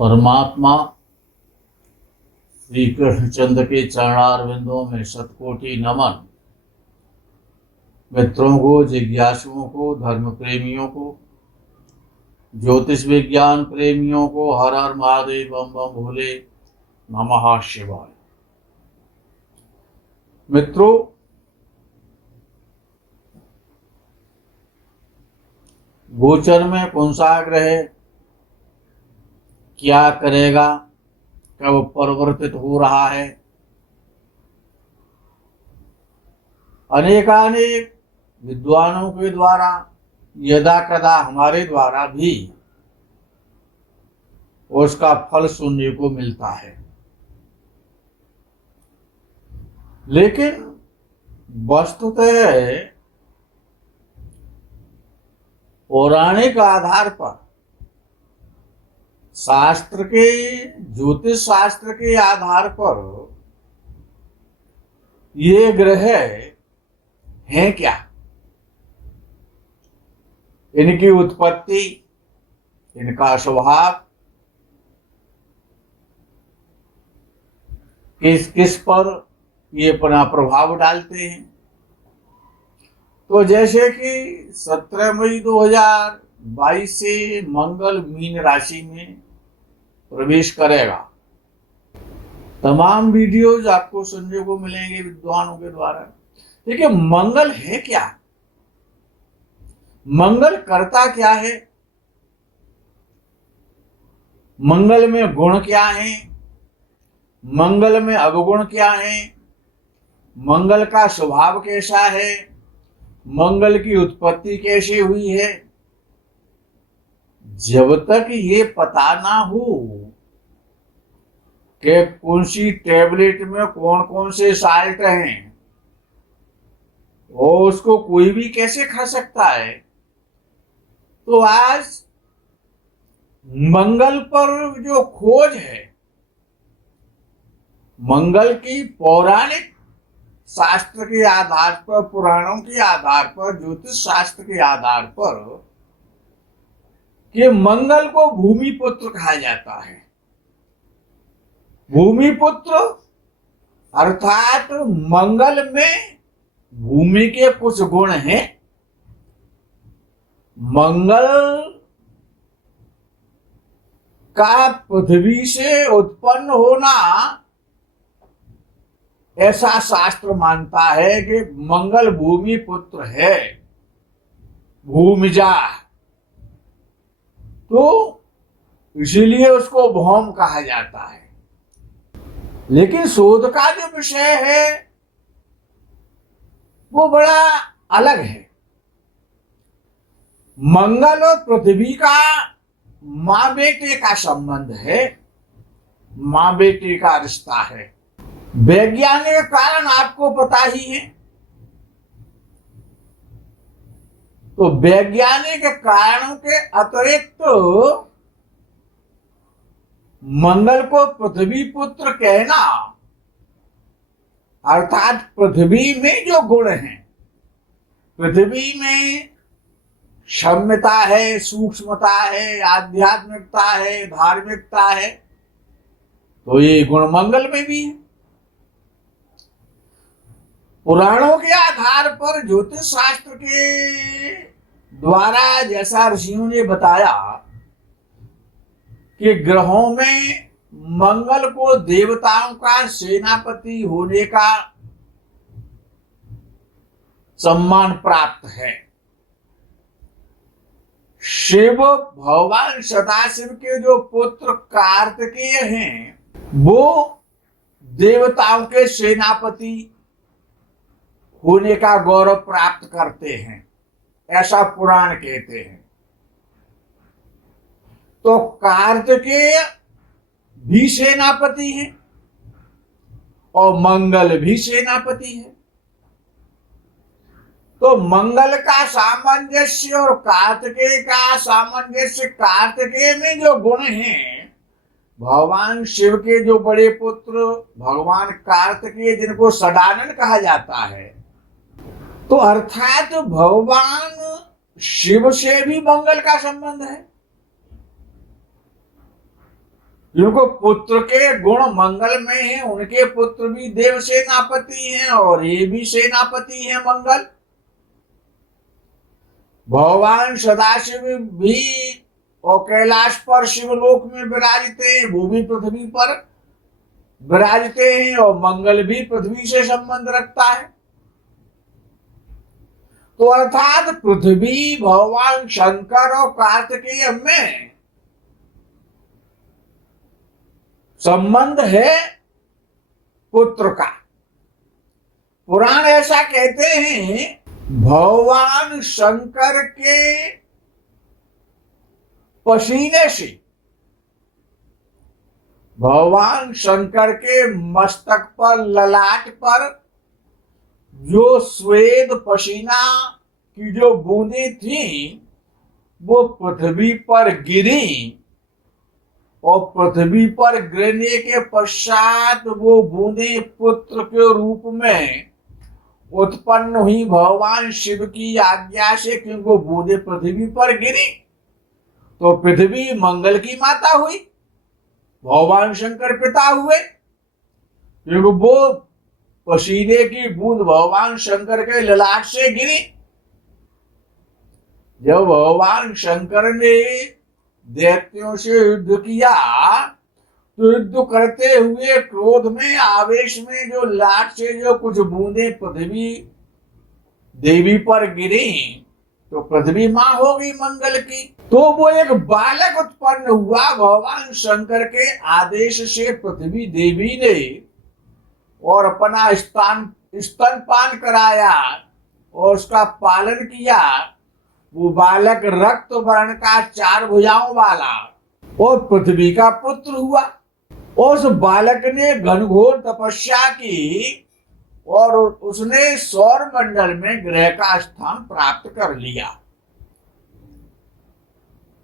परमात्मा श्री कृष्णचंद्र के चरणारविंदों में शतकोटि नमन। मित्रों को, जिज्ञासुओं को, धर्म प्रेमियों को, ज्योतिष विज्ञान प्रेमियों को हर हर महादेव बम बम भोले नमः शिवाय। मित्रों, गोचर में कौन सा ग्रह क्या करेगा, कब परिवर्तित हो रहा है, अनेकानेक विद्वानों के द्वारा यदा कदा हमारे द्वारा भी उसका फल सुनने को मिलता है। लेकिन वस्तुतः पौराणिक आधार पर, शास्त्र के, ज्योतिष शास्त्र के आधार पर ये ग्रह हैं क्या, इनकी उत्पत्ति, इनका स्वभाव, किस किस पर ये अपना प्रभाव डालते हैं। तो जैसे कि 17 मई 2022 से मंगल मीन राशि में प्रवेश करेगा। तमाम वीडियोज आपको सुनने को मिलेंगे विद्वानों के द्वारा। देखिए, मंगल है क्या, मंगल करता क्या है, मंगल में गुण क्या है, मंगल में अवगुण क्या है, मंगल का स्वभाव कैसा है, मंगल की उत्पत्ति कैसे हुई है। जब तक ये पता ना हो कि कौन सी टैबलेट में कौन कौन से साल्ट हैं और उसको कोई भी कैसे खा सकता है, तो आज मंगल पर जो खोज है, मंगल की पौराणिक शास्त्र के आधार पर, पुराणों के आधार पर, ज्योतिष शास्त्र के आधार पर, कि मंगल को भूमिपुत्र कहा जाता है। भूमिपुत्र अर्थात मंगल में भूमि के कुछ गुण हैं। मंगल का पृथ्वी से उत्पन्न होना, ऐसा शास्त्र मानता है कि मंगल भूमि पुत्र है, भूमिजा, तो इसीलिए उसको भौम कहा जाता है। लेकिन शोध का जो विषय है वो बड़ा अलग है। मंगल और पृथ्वी का मां बेटे का संबंध है, मां बेटे का रिश्ता है। वैज्ञानिक कारण आपको पता ही है। तो वैज्ञानिक कारणों के अतिरिक्त तो मंगल को पृथ्वी पुत्र कहना, अर्थात पृथ्वी में जो गुण हैं, पृथ्वी में क्षम्यता है, सूक्ष्मता है, आध्यात्मिकता है, धार्मिकता है, तो ये गुण मंगल में भी है। पुराणों के आधार पर, ज्योतिष शास्त्र के द्वारा, जैसा ऋषियों ने बताया कि ग्रहों में मंगल को देवताओं का सेनापति होने का सम्मान प्राप्त है। शिव, भगवान सदाशिव के जो पुत्र कार्तिकेय हैं, वो देवताओं के सेनापति होने का गौरव प्राप्त करते हैं, ऐसा पुराण कहते हैं। तो कार्तिकेय भी सेनापति है और मंगल भी सेनापति है। तो मंगल का सामंजस्य और कार्तिकेय का सामंजस्य, कार्तिकेय में जो गुण हैं, भगवान शिव के जो बड़े पुत्र भगवान कार्तिकेय, जिनको सदानंद कहा जाता है, तो अर्थात भगवान शिव से भी मंगल का संबंध है। जिनको पुत्र के गुण मंगल में हैं, उनके पुत्र भी देव सेनापति हैं और ये भी सेनापति हैं मंगल। भगवान सदाशिव भी और कैलाश पर शिवलोक में विराजते हैं, वो भी पृथ्वी पर विराजते हैं और मंगल भी पृथ्वी से संबंध रखता है। तो अर्थात पृथ्वी भगवान शंकर और कार्तिकेय में संबंध है पुत्र का। पुराण ऐसा कहते हैं, भगवान शंकर के पसीने से, भगवान शंकर के मस्तक पर, ललाट पर जो श्वेत पसीना की जो बूंदें थी वो पृथ्वी पर गिरी और पृथ्वी पर गिरने के पश्चात वो बूंदें पुत्र के रूप में उत्पन्न हुई भगवान शिव की आज्ञा से, क्योंकि वो बूंदें पृथ्वी पर गिरी तो पृथ्वी मंगल की माता हुई, भगवान शंकर पिता हुए, क्योंकि वो पसीने की बूंद भगवान शंकर के ललाट से गिरी। जब भगवान शंकर ने दैत्यों से युद्ध किया तो युद्ध करते हुए क्रोध में, आवेश में जो लाट से जो कुछ बूंदें पृथ्वी देवी पर गिरी तो पृथ्वी मां हो गई मंगल की। तो वो एक बालक उत्पन्न हुआ भगवान शंकर के आदेश से, पृथ्वी देवी ने, और अपना स्तनपान कराया और उसका पालन किया। वो बालक रक्त वर्ण का, 4 भुजाओं वाला और पृथ्वी का पुत्र हुआ। उस बालक ने घनघोर तपस्या की और उसने सौर मंडल में ग्रह का स्थान प्राप्त कर लिया।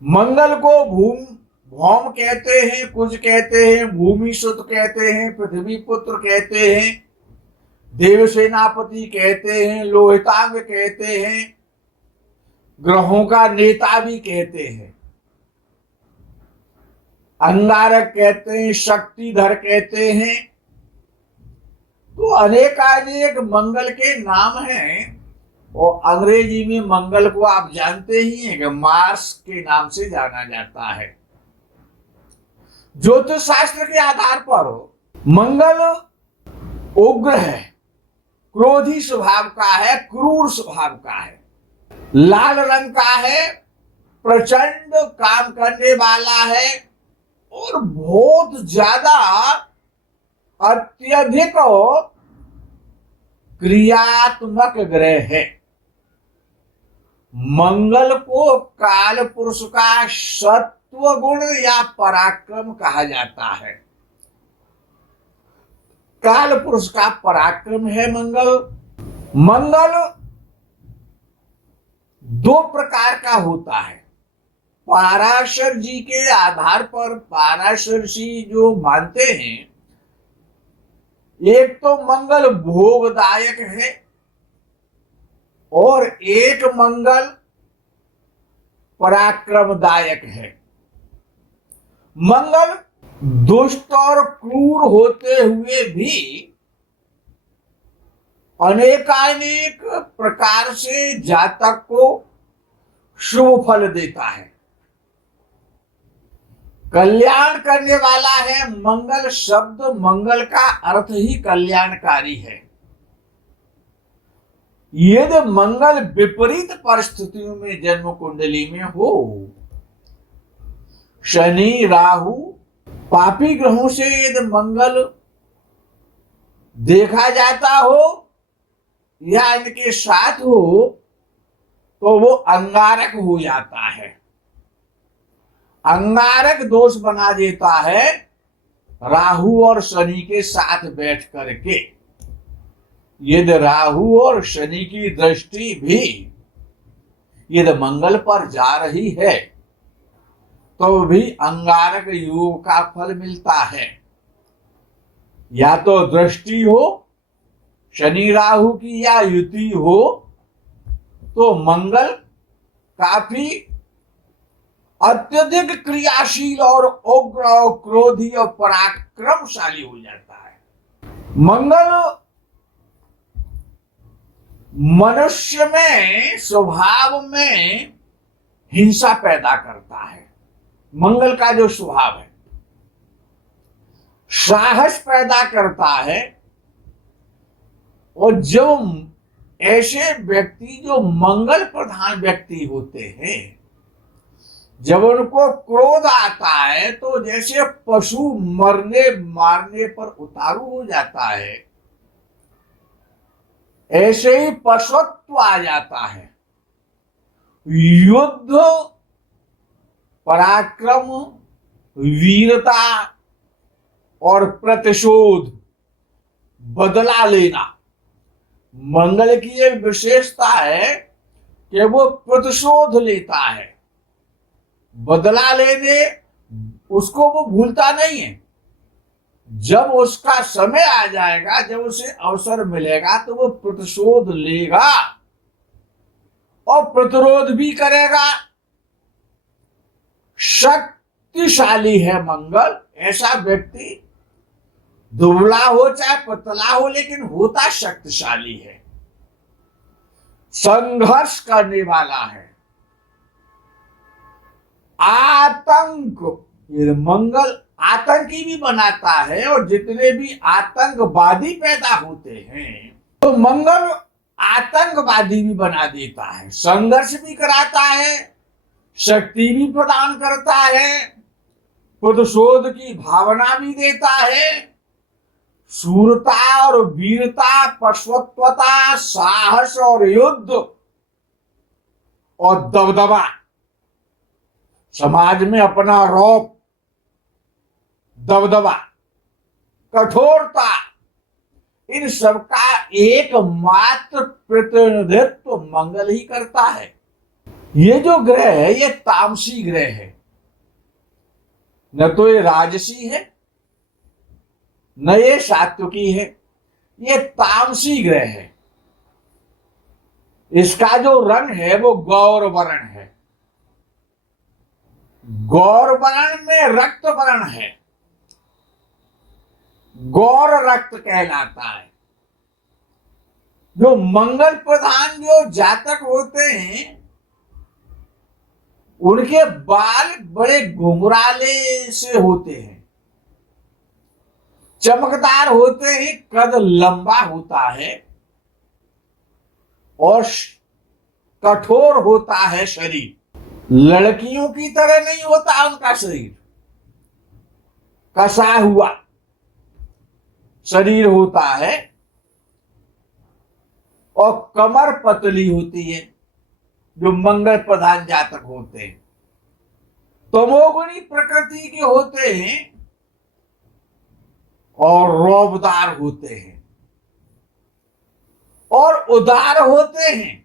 मंगल को भौम कहते हैं, कुछ कहते हैं, भूमि सुत कहते हैं, पृथ्वी पुत्र कहते हैं, देव सेनापति कहते हैं, लोहितांग कहते हैं, ग्रहों का नेता भी कहते हैं, अंगारक कहते हैं, शक्तिधर कहते हैं। तो अनेकानेक मंगल के नाम हैं और अंग्रेजी में मंगल को आप जानते ही हैं कि मार्स के नाम से जाना जाता है। ज्योतिष शास्त्र के आधार पर मंगल उग्र है, क्रोधी स्वभाव का है, क्रूर स्वभाव का है, लाल रंग का है, प्रचंड काम करने वाला है और बहुत ज्यादा अत्यधिक क्रियात्मक ग्रह है। मंगल को काल पुरुष का सत्व गुण या पराक्रम कहा जाता है। काल पुरुष का पराक्रम है मंगल। मंगल 2 प्रकार का होता है। पाराशर जी के आधार पर पाराशर जी जो मानते हैं, एक तो मंगल भोगदायक है और एक मंगल पराक्रमदायक है। मंगल दुष्ट और क्रूर होते हुए भी अनेकानेक प्रकार से जातक को शुभ फल देता है, कल्याण करने वाला है। मंगल शब्द, मंगल का अर्थ ही कल्याणकारी है। यदि मंगल विपरीत परिस्थितियों में जन्म कुंडली में हो, शनि राहु पापी ग्रहों से यदि मंगल देखा जाता हो या इनके साथ हो तो वो अंगारक हो जाता है। अंगारक दोष बना देता है राहु और शनि के साथ बैठ करके। यदि राहु और शनि की दृष्टि भी यदि मंगल पर जा रही है तो भी अंगारक योग का फल मिलता है। या तो दृष्टि हो शनि राहु की या युति हो तो मंगल काफी अत्यधिक क्रियाशील और उग्र और क्रोधी और पराक्रमशाली हो जाता है। मंगल मनुष्य में स्वभाव में हिंसा पैदा करता है। मंगल का जो स्वभाव है, साहस पैदा करता है। और जब ऐसे व्यक्ति जो मंगल प्रधान व्यक्ति होते हैं, जब उनको क्रोध आता है तो जैसे पशु मरने मारने पर उतारू हो जाता है, ऐसे ही पशुत्व आ जाता है। युद्ध, पराक्रम, वीरता और प्रतिशोध, बदला लेना, मंगल की एक विशेषता है कि वो प्रतिशोध लेता है। बदला लेने उसको वो भूलता नहीं है। जब उसका समय आ जाएगा, जब उसे अवसर मिलेगा तो वो प्रतिशोध लेगा और प्रतिरोध भी करेगा। शक्तिशाली है मंगल। ऐसा व्यक्ति दुबला हो चाहे पतला हो, लेकिन होता शक्तिशाली है, संघर्ष करने वाला है। आतंक, ये मंगल आतंकी भी बनाता है। और जितने भी आतंकवादी पैदा होते हैं तो मंगल आतंकवादी भी बना देता है। संघर्ष भी कराता है, शक्ति भी प्रदान करता है, प्रतिशोध की भावना भी देता है। शूरता और वीरता, पशुत्वता, साहस और युद्ध और दबदबा, समाज में अपना रौब, दबदबा, कठोरता, इन सबका एकमात्र प्रतिनिधित्व मंगल ही करता है। ये जो ग्रह है ये तामसी ग्रह है, न तो ये राजसी है न ये सात्विकी है, ये तामसी ग्रह है। इसका जो रंग है वो गौर वर्ण है। गौर वर्ण में रक्त वर्ण है, गौर रक्त कहलाता है। जो मंगल प्रधान जो जातक होते हैं उनके बाल बड़े घुंघराले से होते हैं, चमकदार होते हैं, कद लंबा होता है और कठोर होता है शरीर। लड़कियों की तरह नहीं होता उनका शरीर, कसा हुआ शरीर होता है और कमर पतली होती है जो मंगल प्रधान जातक होते हैं। तमोगुणी प्रकृति के होते हैं और रौबदार होते हैं और उदार होते हैं।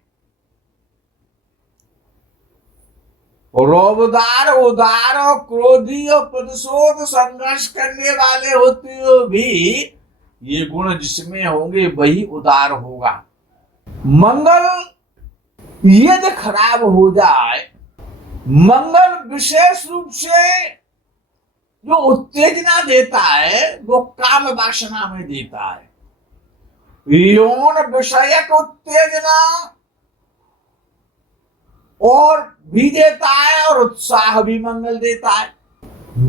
रौबदार, उदार और क्रोधी और प्रतिशोध, संघर्ष करने वाले होते हुए भी ये गुण जिसमें होंगे वही उदार होगा। मंगल यदि खराब हो जाए, मंगल विशेष रूप से जो उत्तेजना देता है वो काम वासना में देता है। यौन विषयक उत्तेजना और भी देता है और उत्साह भी मंगल देता है।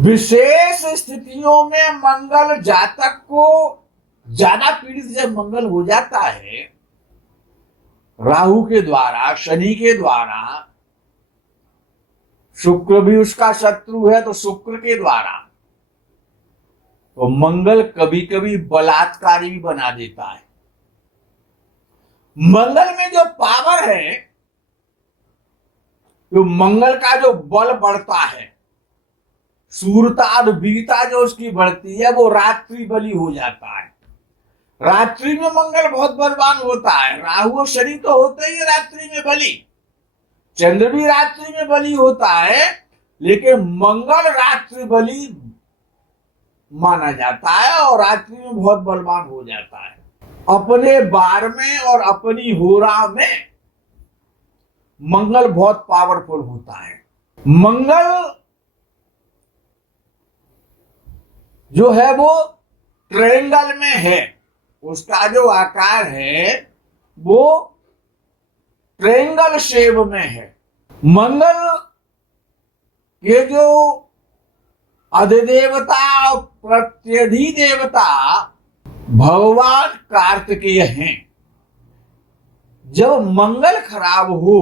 विशेष स्थितियों में मंगल जातक को ज्यादा पीड़ित जब मंगल हो जाता है, राहु के द्वारा, शनि के द्वारा, शुक्र भी उसका शत्रु है तो शुक्र के द्वारा, तो मंगल कभी कभी बलात्कारी भी बना देता है। मंगल में जो पावर है, जो मंगल का जो बल बढ़ता है, शूरता और वीरता जो उसकी बढ़ती है, वो रात्रि बली हो जाता है। रात्रि में मंगल बहुत बलवान होता है। राहु और शनि तो होते ही रात्रि में बली, चंद्र भी रात्रि में बली होता है, लेकिन मंगल रात्रि बली माना जाता है और रात्रि में बहुत बलवान हो जाता है। अपने बार में और अपनी होरा में मंगल बहुत पावरफुल होता है। मंगल जो है वो ट्रायंगल में है, उसका जो आकार है वो ट्रायंगल शेप में है। मंगल के जो अधिदेवता और प्रत्यधिदेवता भगवान कार्तिकेय हैं। जब मंगल खराब हो,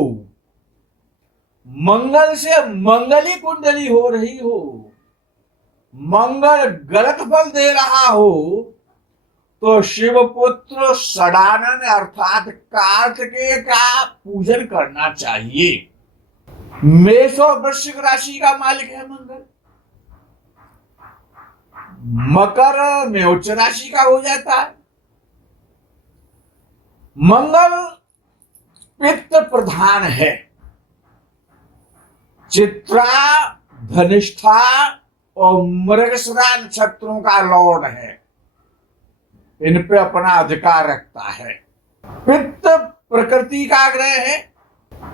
मंगल से मंगली कुंडली हो रही हो, मंगल गलत फल दे रहा हो, तो शिवपुत्र षडानन अर्थात कार्तिकेय का पूजन करना चाहिए। मेष और वृश्चिक राशि का मालिक है मंगल, मकर में उच्च राशि का हो जाता है। मंगल पित्त प्रधान है, चित्रा, धनिष्ठा और मृगशिरा नक्षत्रों का लॉर्ड है, इन पे अपना अधिकार रखता है। पित्त प्रकृति का ग्रह है,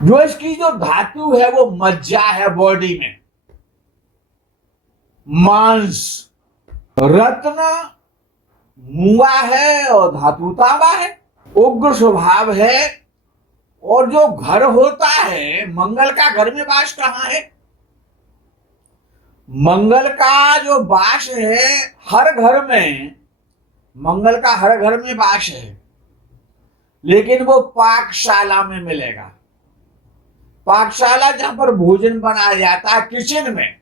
जो इसकी जो धातु है वो मज्जा है बॉडी में, मांस। रत्न मुआ है और धातु तांबा है, उग्र स्वभाव है। और जो घर होता है, मंगल का घर में वास कहाँ है? मंगल का जो वास है हर घर में, मंगल का हर घर में वास है, लेकिन वो पाकशाला में मिलेगा। पाकशाला जहां पर भोजन बनाया जाता है, किचन में,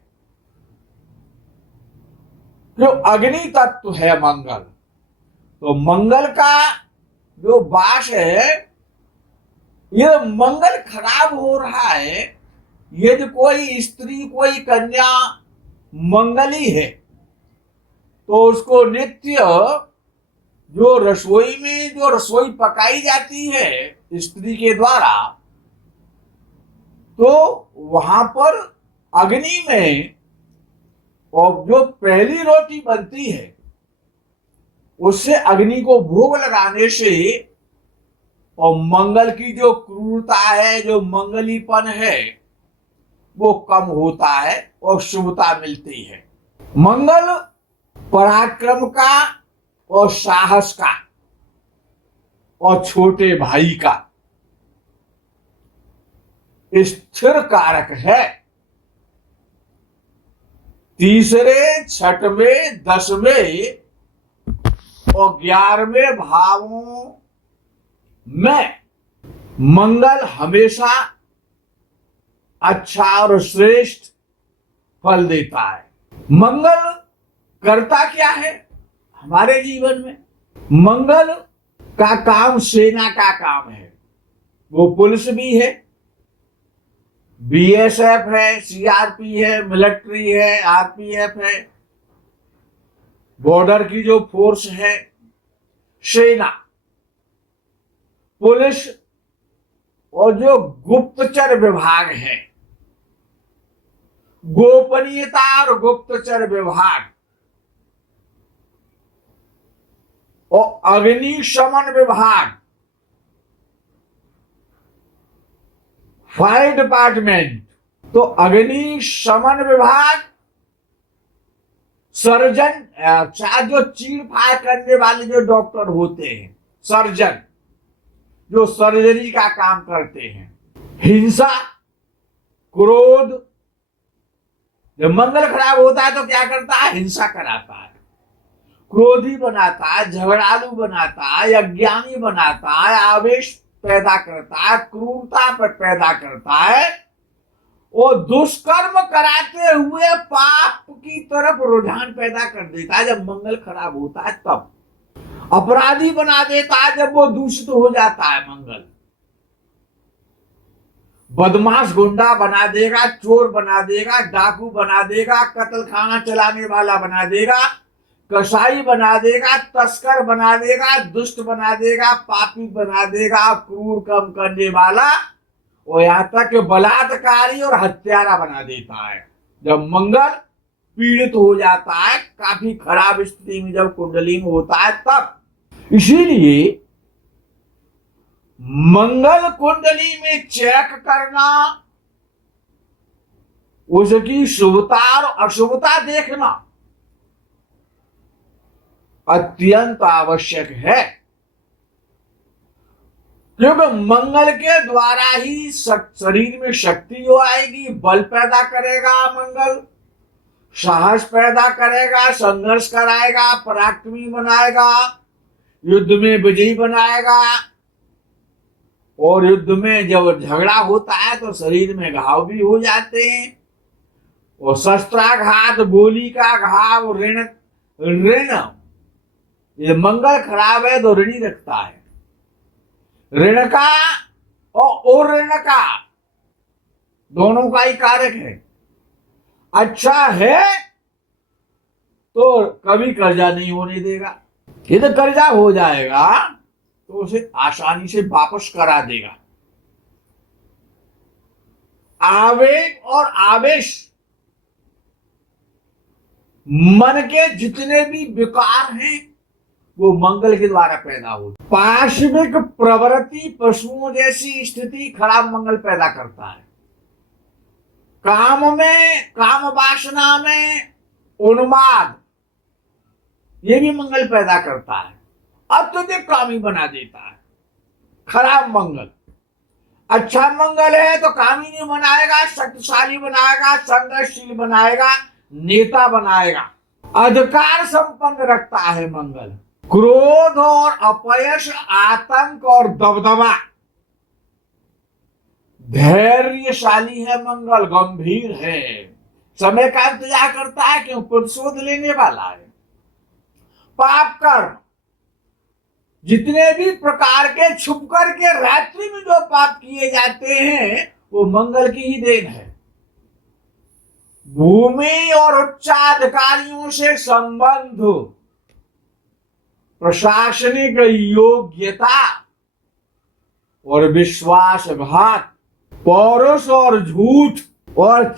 जो अग्नि तत्व है मंगल। तो मंगल का जो वास है, ये मंगल खराब हो रहा है। यदि कोई स्त्री, कोई कन्या मंगली है, तो उसको नित्य जो रसोई में जो रसोई पकाई जाती है स्त्री के द्वारा, तो वहां पर अग्नि में और जो पहली रोटी बनती है उससे अग्नि को भोग लगाने से और मंगल की जो क्रूरता है, जो मंगलीपन है, वो कम होता है और शुभता मिलती है। मंगल पराक्रम का और साहस का और छोटे भाई का स्थिर कारक है। तीसरे, छठवें, 10वें और 11वें भावों में मंगल हमेशा अच्छा और श्रेष्ठ फल देता है। मंगल करता क्या है हमारे जीवन में? मंगल का काम सेना का काम है। वो पुलिस भी है, बीएसएफ है, सीआरपी है, मिलिट्री है, आरपीएफ है, बॉर्डर की जो फोर्स है, सेना, पुलिस और जो गुप्तचर विभाग है, गोपनीयता और गुप्तचर विभाग और अग्निशमन विभाग, फायर डिपार्टमेंट। तो अग्निशमन विभाग, सर्जन, जो चीर फाड़ करने वाले जो डॉक्टर होते हैं, सर्जन जो सर्जरी का काम करते हैं, हिंसा, क्रोध। जब मंगल खराब होता है तो क्या करता है? हिंसा कराता है, क्रोधी बनाता है, झगड़ालू बनाता है, अज्ञानी बनाता है, आवेश पैदा करता है, क्रूरता पर पैदा करता है और दुष्कर्म कराते हुए पाप की तरफ रुझान पैदा कर देता है। जब मंगल खराब होता है तब अपराधी बना देता है, जब वो दूषित हो जाता है मंगल। बदमाश गुंडा बना देगा, चोर बना देगा, डाकू बना देगा, कत्ल खाना चलाने वाला बना देगा, कसाई बना देगा, तस्कर बना देगा, दुष्ट बना देगा, पापी बना देगा, क्रूर काम करने वाला और यहां तक कि बलात्कारी और हत्यारा बना देता है। जब मंगल पीड़ित हो जाता है, काफी खराब स्थिति में जब कुंडली में होता है तब। इसीलिए मंगल कुंडली में चेक करना उसकी शुभता और अशुभता देखना अत्यंत आवश्यक है, क्योंकि मंगल के द्वारा ही शरीर में शक्ति हो आएगी, बल पैदा करेगा मंगल, साहस पैदा करेगा, संघर्ष कराएगा, पराक्रमी बनाएगा, युद्ध में विजयी बनाएगा। और युद्ध में जब झगड़ा होता है तो शरीर में घाव भी हो जाते हैं, और शस्त्राघात, गोली का घाव, ऋण ऋण, ये मंगल खराब है तो ऋणी रखता है। ऋण का और ऋण का दोनों का ही कारक है। अच्छा है तो कभी कर्जा नहीं होने देगा, यदि कर्जा हो जाएगा तो उसे आसानी से वापस करा देगा। आवेग और आवेश, मन के जितने भी विकार हैं वो मंगल के द्वारा पैदा होते। पार्श्विक प्रवृत्ति, पशुओं जैसी स्थिति खराब मंगल पैदा करता है। काम में, काम वासना में उन्माद, ये भी मंगल पैदा करता है, अत्यधिक कामी बना देता है। खराब मंगल। अच्छा मंगल है तो कामी नहीं बनाएगा, शक्तिशाली बनाएगा, संघर्षशील बनाएगा, नेता बनाएगा, अधिकार संपन्न रखता है मंगल। क्रोध और अपयश, आतंक और दबदबा, धैर्यशाली है मंगल, गंभीर है, समय का इंतजार करता है क्यों, प्रतिशोध लेने वाला है। पाप कर्म, जितने भी प्रकार के छुप करके रात्रि में जो पाप किए जाते हैं वो मंगल की ही देन है। भूमि और उच्चाधिकारियों से संबंध, प्रशासनिक योग्यता और विश्वासघात, पौरुष और झूठ और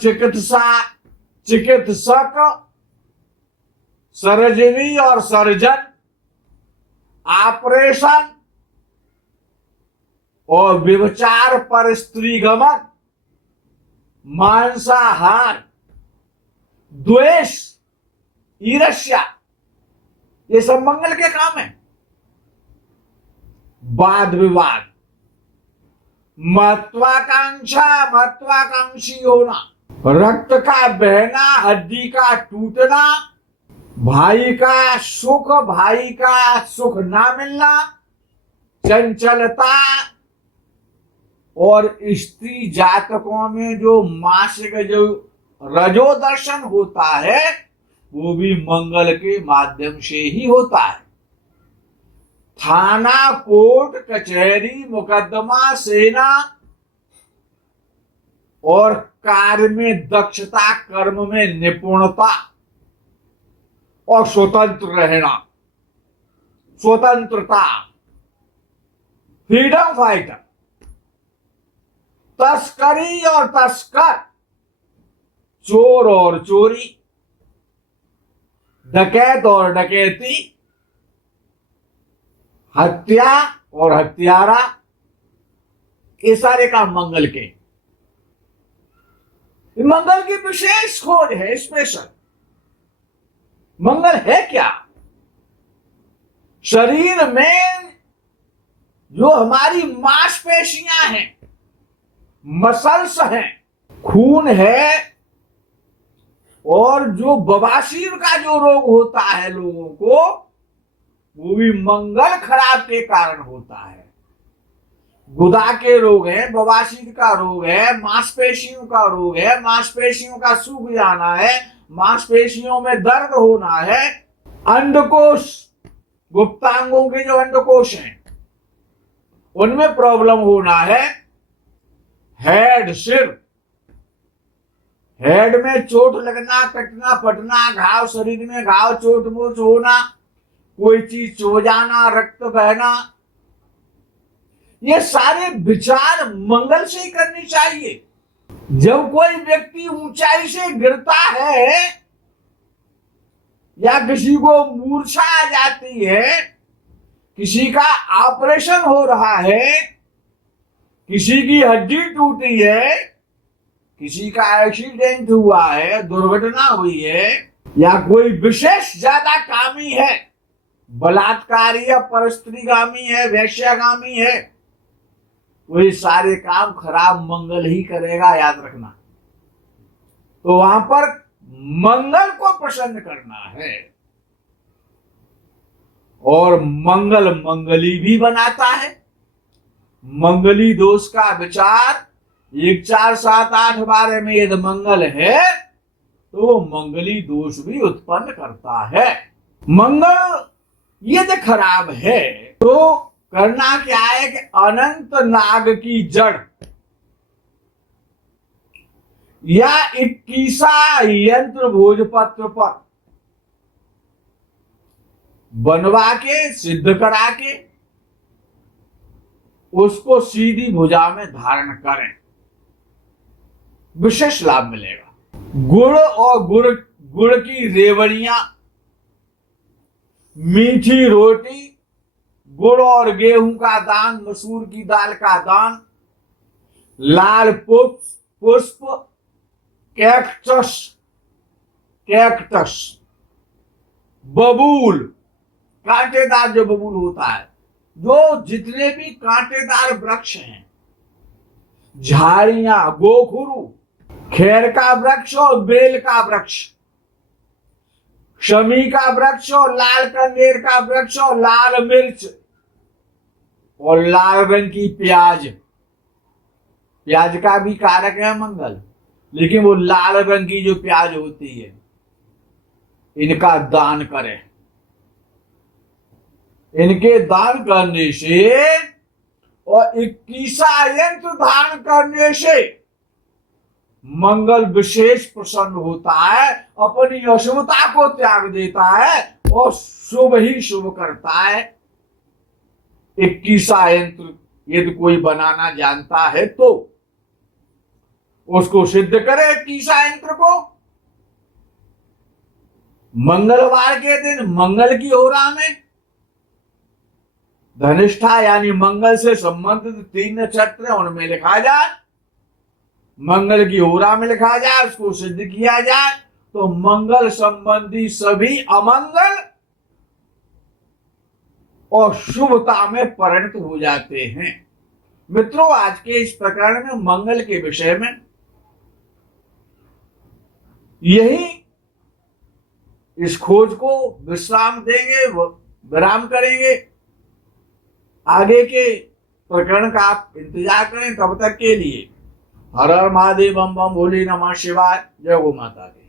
चिकित्सक, सर्जरी और सर्जन, ऑपरेशन और व्यभिचार पर स्त्रीगमन, मांसाहार, द्वेष, ईर्ष्या, ये सब मंगल के काम है। वाद विवाद, महत्वाकांक्षा, महत्वाकांक्षी होना, रक्त का बहना, हड्डी का टूटना, भाई का सुख ना मिलना, चंचलता, और स्त्री जातकों में जो मासिक जो रजो दर्शन होता है वो भी मंगल के माध्यम से ही होता है। थाना, कोर्ट, कचहरी, मुकदमा, सेना और कार्य में दक्षता, कर्म में निपुणता और स्वतंत्र रहना, स्वतंत्रता, फ्रीडम फाइटर, तस्करी और तस्कर, चोर और चोरी, डकैत और डकैती, हत्या और हत्यारा, ये सारे काम मंगल के। मंगल की विशेष खोज है, स्पेशल। मंगल है क्या? शरीर में जो हमारी मांसपेशियां हैं, मसल्स हैं, खून है, और जो बवासीर का जो रोग होता है लोगों को, वो भी मंगल खराब के कारण होता है। गुदा के रोग है, बवासीर का रोग है, मांसपेशियों का रोग है, मांसपेशियों का सूख जाना है, मांसपेशियों में दर्द होना है, अंडकोश, गुप्तांगों के जो अंडकोश हैं उनमें प्रॉब्लम होना है, हेड, सिर, हेड में चोट लगना, कटना, फटना, घाव, शरीर में घाव, चोट मोच होना, कोई चीज चो जाना, रक्त बहना, ये सारे विचार मंगल से ही करनी चाहिए। जब कोई व्यक्ति ऊंचाई से गिरता है या किसी को मूर्छा आ जाती है, किसी का ऑपरेशन हो रहा है, किसी की हड्डी टूटी है, किसी का एक्सीडेंट हुआ है, दुर्घटना हुई है, या कोई विशेष ज्यादा कामी है, बलात्कारी या परस्त्रीगामी है, वैश्यागामी है, वही सारे काम खराब मंगल ही करेगा, याद रखना। तो वहां पर मंगल को प्रसन्न करना है, और मंगल मंगली भी बनाता है। मंगली दोष का विचार 1 4 7 8 12 में यदि मंगल है तो वो मंगली दोष भी उत्पन्न करता है। मंगल यदि खराब है तो करना क्या है कि अनंत नाग की जड़ या 21 यंत्र भोजपत्र पर बनवा के, सिद्ध करा के उसको सीधी भुजा में धारण करें, विशेष लाभ मिलेगा। गुड़ और गुड़ की रेवड़ियां, मीठी रोटी, गुड़ और गेहूं का दान, मसूर की दाल का दान, लाल पुष्प, कैक्टस, बबूल, कांटेदार जो बबूल होता है, जो जितने भी कांटेदार वृक्ष हैं, झाड़ियां, गोखुरु, खैर का वृक्ष और बेल का वृक्ष, शमी का वृक्ष और लाल कनेर का वृक्ष और लाल मिर्च और लाल रंग की प्याज। प्याज का भी कारक है मंगल, लेकिन वो लाल रंग की जो प्याज होती है, इनका दान करें। इनके दान करने से और 21 यंत्र धारण करने से मंगल विशेष प्रसन्न होता है, अपनी अशुभता को त्याग देता है और शुभ ही शुभ करता है। 21 यंत्र यदि कोई बनाना जानता है तो उसको सिद्ध करे 21 यंत्र को। मंगलवार के दिन मंगल की होरा में धनिष्ठा यानी मंगल से संबंधित 3 नक्षत्र हैं, उनमें लिखा जाए, मंगल की होरा में लिखा जाए, उसको सिद्ध किया जाए, तो मंगल संबंधी सभी अमंगल और शुभता में परिणत हो जाते हैं। मित्रों, आज के इस प्रकरण में मंगल के विषय में यही इस खोज को विश्राम देंगे, विराम करेंगे। आगे के प्रकरण का आप इंतजार करें। तब तक के लिए हर हर महादेव, बम बम भोले, नमः शिवाय, जय गो माता दी।